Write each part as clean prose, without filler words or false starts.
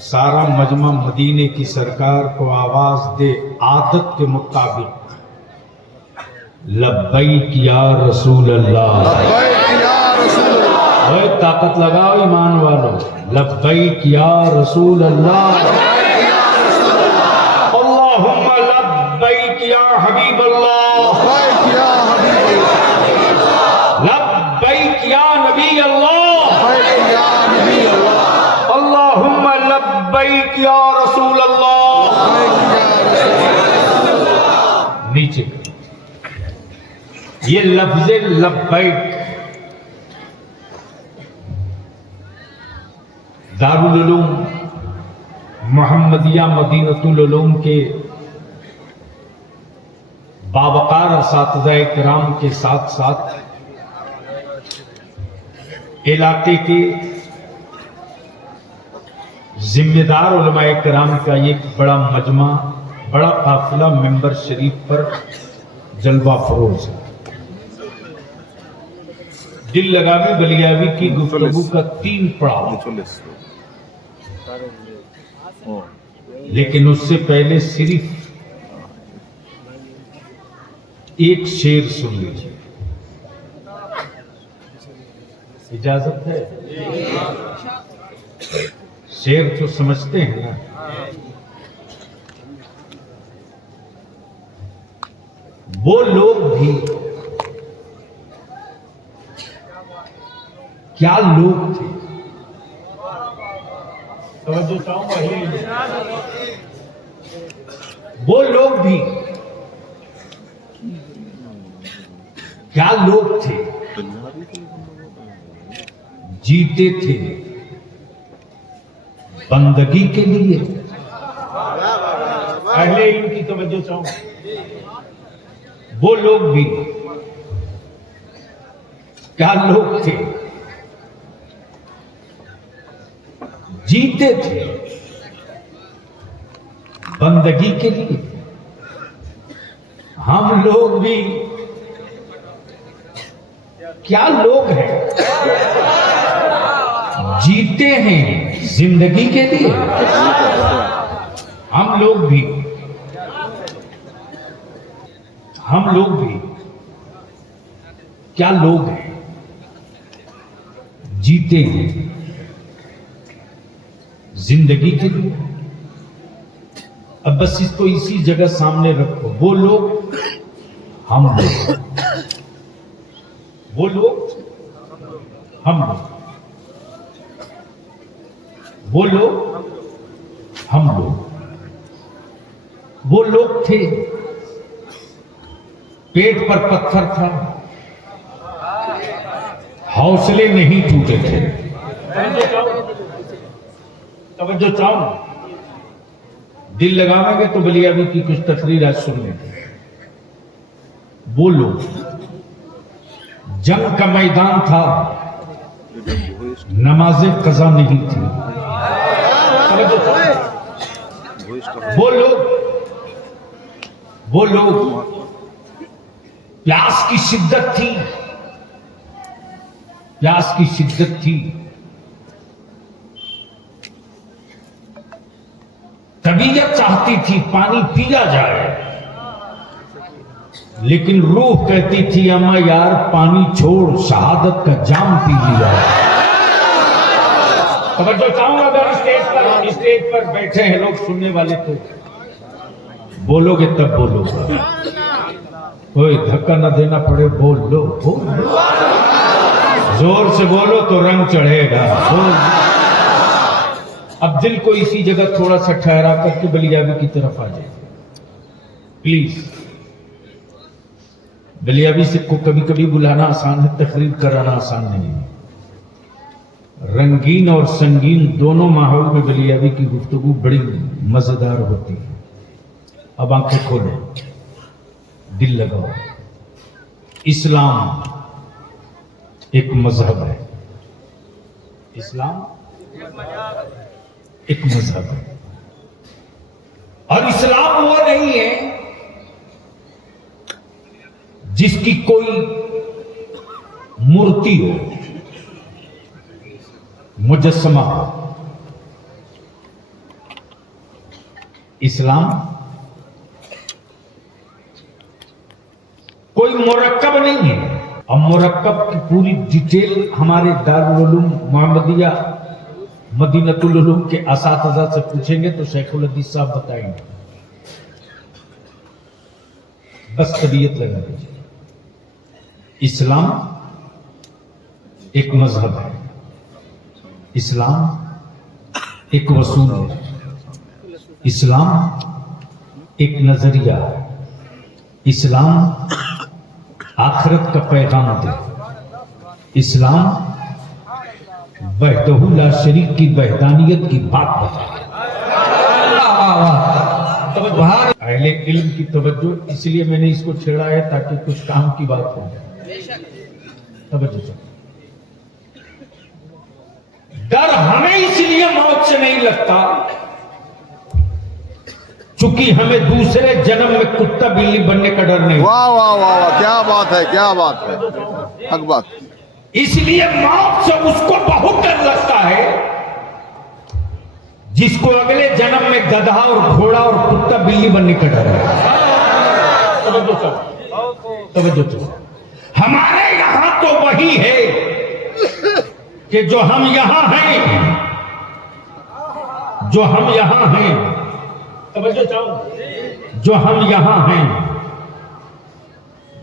सारा मजमा मदीने की सरकार को आवाज दे आदत के मुताबिक, लब्बैक या रसूल अल्लाह। ओए ताकत लगाओ ईमान वालों, लब्बैक या रसूल अल्लाह। अल्लाहुम्मा लब्बैक या हबीब अल्लाह, लब्बैक या नबी अल्लाह, अल्लाहुम्मा लब्बैक या रसूल अल्लाह। नीचे ये लफ्ज़ लब्बैक दारुल उलूम मोहम्मदिया मदीनतुल उलूम के बावकार असातिज़ाए किराम के साथ साथ इलाके के जिम्मेदार उलमाए किराम का एक बड़ा मजमा, बड़ा काफिला मिंबर शरीफ पर जलवा फरोज है। दिल लगावी बलियावी की गुफ्तगू का 3 पड़ाव, लेकिन उससे पहले सिर्फ एक शेर सुन लीजिए, इजाजत है? शेर तो समझते हैं ना। वो लोग भी क्या लोग थे, तवज्जो चाहूंगा। वो लोग भी क्या लोग थे, जीते थे बंदगी के लिए। पहले इनकी तवज्जो चाहूंगा। वो लोग भी क्या लोग थे, जीते थे बंदगी के लिए। हम लोग भी क्या लोग हैं, जीते हैं जिंदगी के लिए। हम लोग भी क्या लोग हैं, जीते हैं जिंदगी के लिए। अब बस इसको इसी जगह सामने रखो। वो लोग, हम लोग, वो लोग, हम लोग, वो लोग, हम लोग। वो लोग थे, पेट पर पत्थर था, हौसले नहीं टूटे थे। तवज्जो चाहो, दिल लगावेंगे तो बलियावी की कुछ तकरीर आज सुन लेंगे। वो लोग, जंग का मैदान था, नमाजें कज़ा नहीं थी। वो लोग प्यास की शिद्दत थी, प्यास की शिद्दत थी। तबीयत चाहती थी पानी पिया जाए, लेकिन रूह कहती थी अम्मा यार पानी छोड़, शहादत का जाम पी लिया। तवज्जो चाहूंगा, अगर स्टेज पर बैठे हैं लोग सुनने वाले, तो बोलोगे तब बोलोगे। कोई धक्का ना देना पड़े, बोल लो, जोर से बोलो तो रंग चढ़ेगा। अब दिल को इसी जगह थोड़ा सा ठहरा करके बलियावी की तरफ आ जाए प्लीज। बलियावी से को कभी कभी बुलाना आसान है, तकरीर कराना आसान नहीं है। रंगीन और संगीन दोनों माहौल में बलियावी की गुफ्तगू बड़ी मजेदार होती है। अब आंखें खोलो, दिल लगाओ। इस्लाम एक मजहब है, इस्लाम एक मजहब है, और इस्लाम वो नहीं है जिसकी कोई मूर्ति हो, मुजस्समा हो। इस्लाम कोई मुरक्कब नहीं है, और मुरक्कब की पूरी डिटेल हमारे दारुल उलूम मोहम्मदिया मदीनतुल उलूम के असातिज़ा से पूछेंगे तो शेखुल हदीस साहब बताएंगे। बस तबीयत लगा दीजिए। इस्लाम एक मजहब है, इस्लाम एक वसूल है, इस्लाम एक नजरिया है, इस्लाम आखिरत का पैगाम दे, इस्लाम वहदहू ला शरीक की वहदानियत की बात बताए। अहले इल्म की तवज्जो, इसलिए मैंने इसको छेड़ा है ताकि कुछ काम की बात हो जाए। तवज्जो से। डर हमें इसलिए मौत से नहीं लगता चूंकि हमें दूसरे जन्म में कुत्ता बिल्ली बनने का डर नहीं। वाह वाह वाह वाह, क्या बात है, क्या बात है, हक बात। इसलिए मौत से उसको बहुत डर लगता है जिसको अगले जन्म में गधा और घोड़ा और कुत्ता बिल्ली बनने का डर है। तवज्जो। हमारे यहां तो वही है कि जो हम यहां हैं, जो हम यहां हैं, तवज्जो चाहो, जो हम यहां हैं,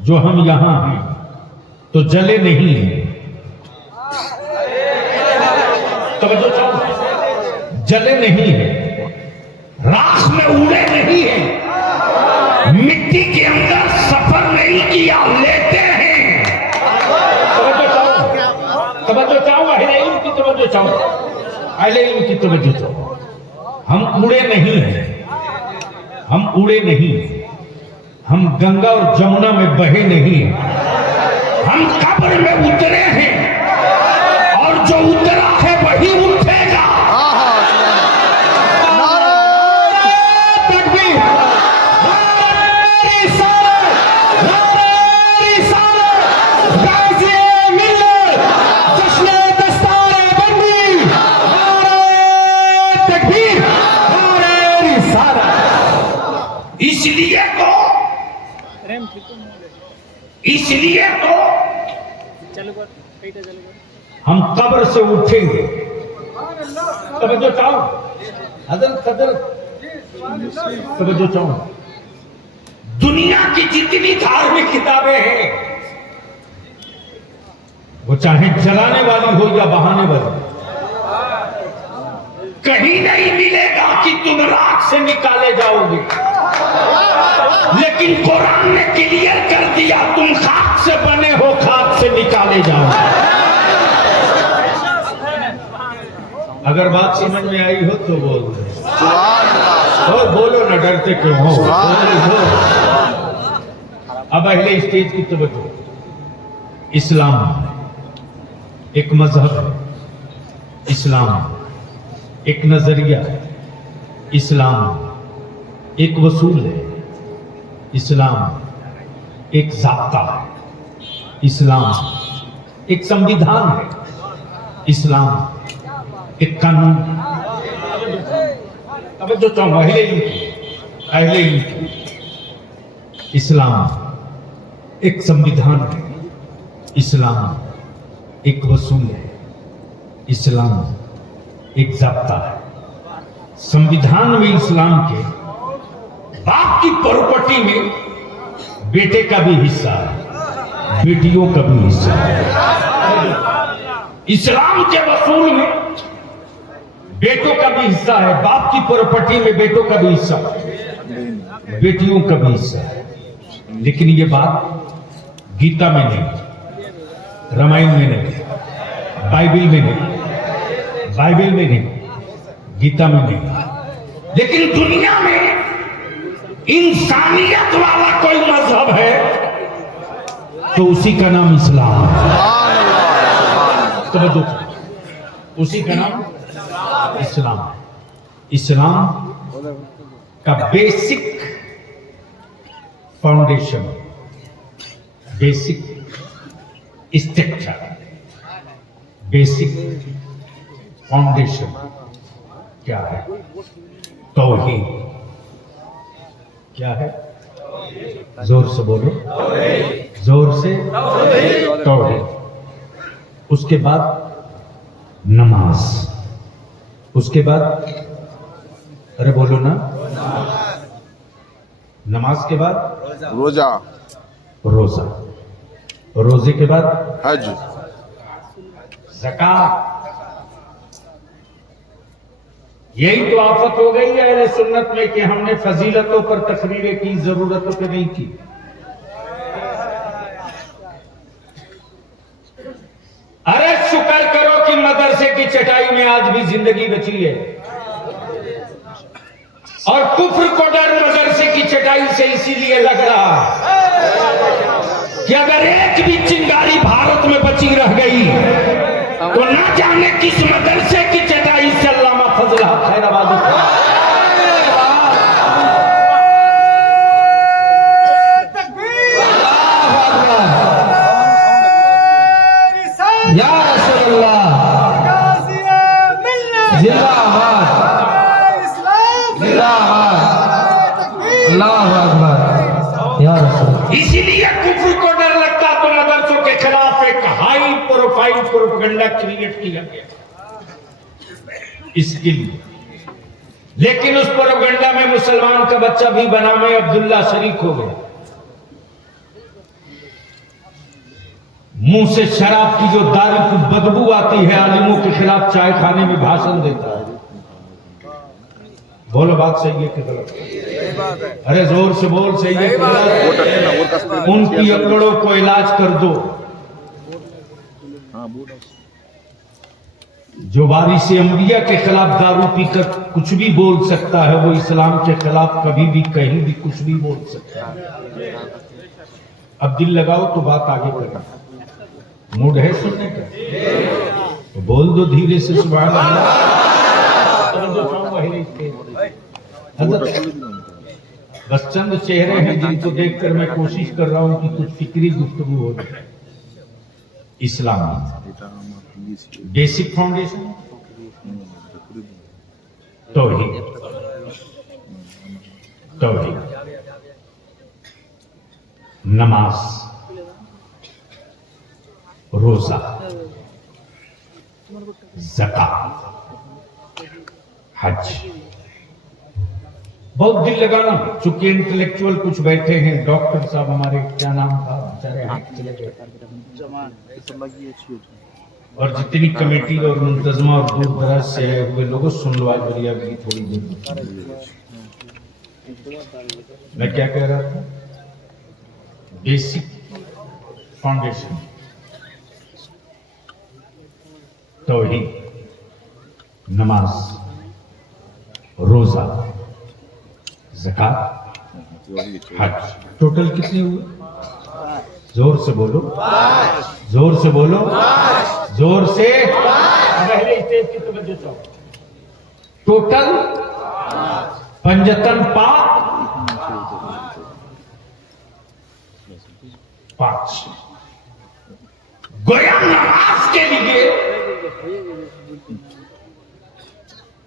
जो हम यहां हैं तो जले नहीं है। तवज्जो चाहो, जले नहीं है, राख में उड़े नहीं है, मिट्टी के अंदर सफर नहीं किया, लेते हैं। तवज्जो चाहो, तवज्जो चाहो, अहले इल्म की तवज्जो चाहो, अहले इल्म की तवज्जो चाहो। हम उड़े नहीं हैं, हम उड़े नहीं, हम गंगा और जमुना में बहे नहीं, हम कब्र में उतरे हैं और जो उतरा है वही उठेगा। इसलिए तो हम कब्र से उठेंगे। तवज्जो चाहो, तवज्जो चाहो। दुनिया की जितनी धार्मिक किताबें हैं वो चाहे जलाने वाली हो या बहाने वाली, कहीं नहीं मिलेगा कि तुम राख से निकाले जाओगे। लेकिन कुरान ने क्लियर कर दिया, तुम खाक से बने हो, खाक से निकाले जाओ। अगर बात समझ में आई हो तो बोल दो, बोलो ना, डरते क्यों हो? अब अगले स्टेज की तवज्जो। इस्लाम एक मजहब है, इस्लाम एक नजरिया है, इस्लाम एक वसूल है, इस्लाम एक ज़ाब्ता है, इस्लाम एक संविधान है, इस्लाम एक कानून। अब जो चाहूंगा अहले इल्म की, इस्लाम एक संविधान है, इस्लाम एक वसूल है, इस्लाम एक ज़ाब्ता है। संविधान में इस्लाम के बाप की प्रॉपर्टी में बेटे का भी हिस्सा है, बेटियों का भी हिस्सा है। इस्लाम के वसूल में बेटों का भी हिस्सा है, बाप की प्रॉपर्टी में बेटों का भी हिस्सा है, बेटियों का भी हिस्सा है। लेकिन ये बात गीता में नहीं, रामायण में नहीं, बाइबल में नहीं, बाइबल में नहीं, गीता में नहीं। लेकिन दुनिया में इंसानियत वाला कोई मजहब है तो उसी का नाम इस्लाम है। तो उसी का नाम इस्लाम है। इस्लाम का basic foundation, basic structure, basic foundation क्या है? तौहीद, क्या है? जोर से बोलो, जोर से तौहीद। उसके बाद नमाज, उसके बाद अरे बोलो ना, नमाज के बाद रोजा, रोजा, रोजे के बाद हज, ज़कात। यही तो आफत हो गई है अहले सुन्नत में कि हमने फजीलतों पर तकरीरें की, जरूरतों पर नहीं की। अरे शुक्र करो कि मदरसे की चटाई में आज भी जिंदगी बची है, और कुफ्र को डर मदरसे की चटाई से इसीलिए लग रहा है कि अगर एक भी चिंगारी भारत में बची रह गई तो ना जाने किस मदरसे की चटाई से अल्लामा फजला खैराबादी। या रसूलुल्लाह जिंदाबाद, अल्लाहु अकबर, या रसूल। इसीलिए कुफ्र को डर लगता तो मदरसों के खिलाफ एक हाई प्रोफाइल प्रोपेगेंडा क्रिएट किया गया इसके लिए। लेकिन उस प्रोपेगेंडा में मुसलमान का बच्चा भी बनाम अब्दुल्ला शरीक हो गया। मुंह से शराब की जो दारू की बदबू आती है, आलिमों के खिलाफ चाय खाने में भाषण देता है। बोलो बात सही है कि गलत? अरे जोर से बोल, सही है कि गलत? उनकी अकड़ों को इलाज कर दो। जो वारिस अंबिया के खिलाफ दारू पीकर कुछ भी बोल सकता है, वो इस्लाम के खिलाफ कभी भी कहीं भी कुछ भी बोल सकता है। अब दिल लगाओ तो बात आगे बढ़े। मूड है सुनने का तो बोल दो धीरे से सुभान अल्लाह। बस चंद चेहरे हैं जिनको देखकर मैं कोशिश कर रहा हूं कि कुछ फिक्री गुफ्तगू हो जाए। इस्लाम में बेसिक फाउंडेशन तौहीद, तौहीद, नमाज, रोजा, ज़कात, हज। बहुत दिल लगाना, चूंकि इंटेलेक्चुअल कुछ बैठे हैं, डॉक्टर साहब हमारे, क्या नाम था बेचारे, हाथ चले गए, और जितनी कमेटी और मुंतजमा और दूर दराज से आए हुए लोगों, सुनवा बलिया भी थोड़ी देर। मैं क्या कह रहा था? बेसिक फाउंडेशन तौहीद, नमाज, रोजा, ज़कात, हज। टोटल कितने हुए? जोर से बोलो, जोर से बोलो, जोर से। पहले स्टेज की तवज्जो चाहो। टोटल पंजतन पांच। गोया नमाज के लिए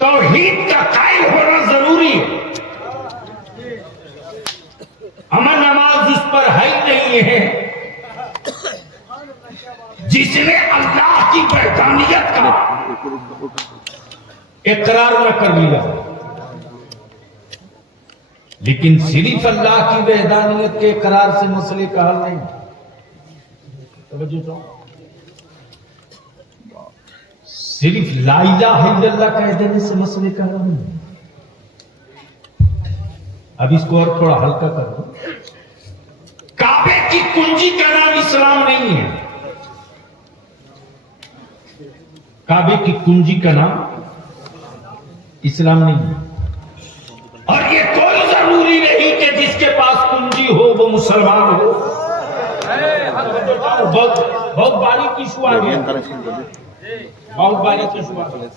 तौहीद का कायल होना जरूरी है। अमन नमाज उस पर है ही नहीं है जिसने अल्लाह की वहदानियत का इकरार न कर लिया। लेकिन सिर्फ अल्लाह की वहदानियत के इकरार से मसले का हल नहीं। तवज्जो चाहो। सिर्फ ला इलाहा इल्लल्लाह कह देने से मसले का हल नहीं। अब इसको और थोड़ा हल्का कर दो। काबे की कुंजी का नाम इस्लाम नहीं है। काबे की कुंजी का नाम इस्लाम नहीं है। और ये कोई जरूरी नहीं कि जिसके पास कुंजी हो वो मुसलमान हो। बहुत बारीकी शुआ है, बहुत बारीकी शुआ है।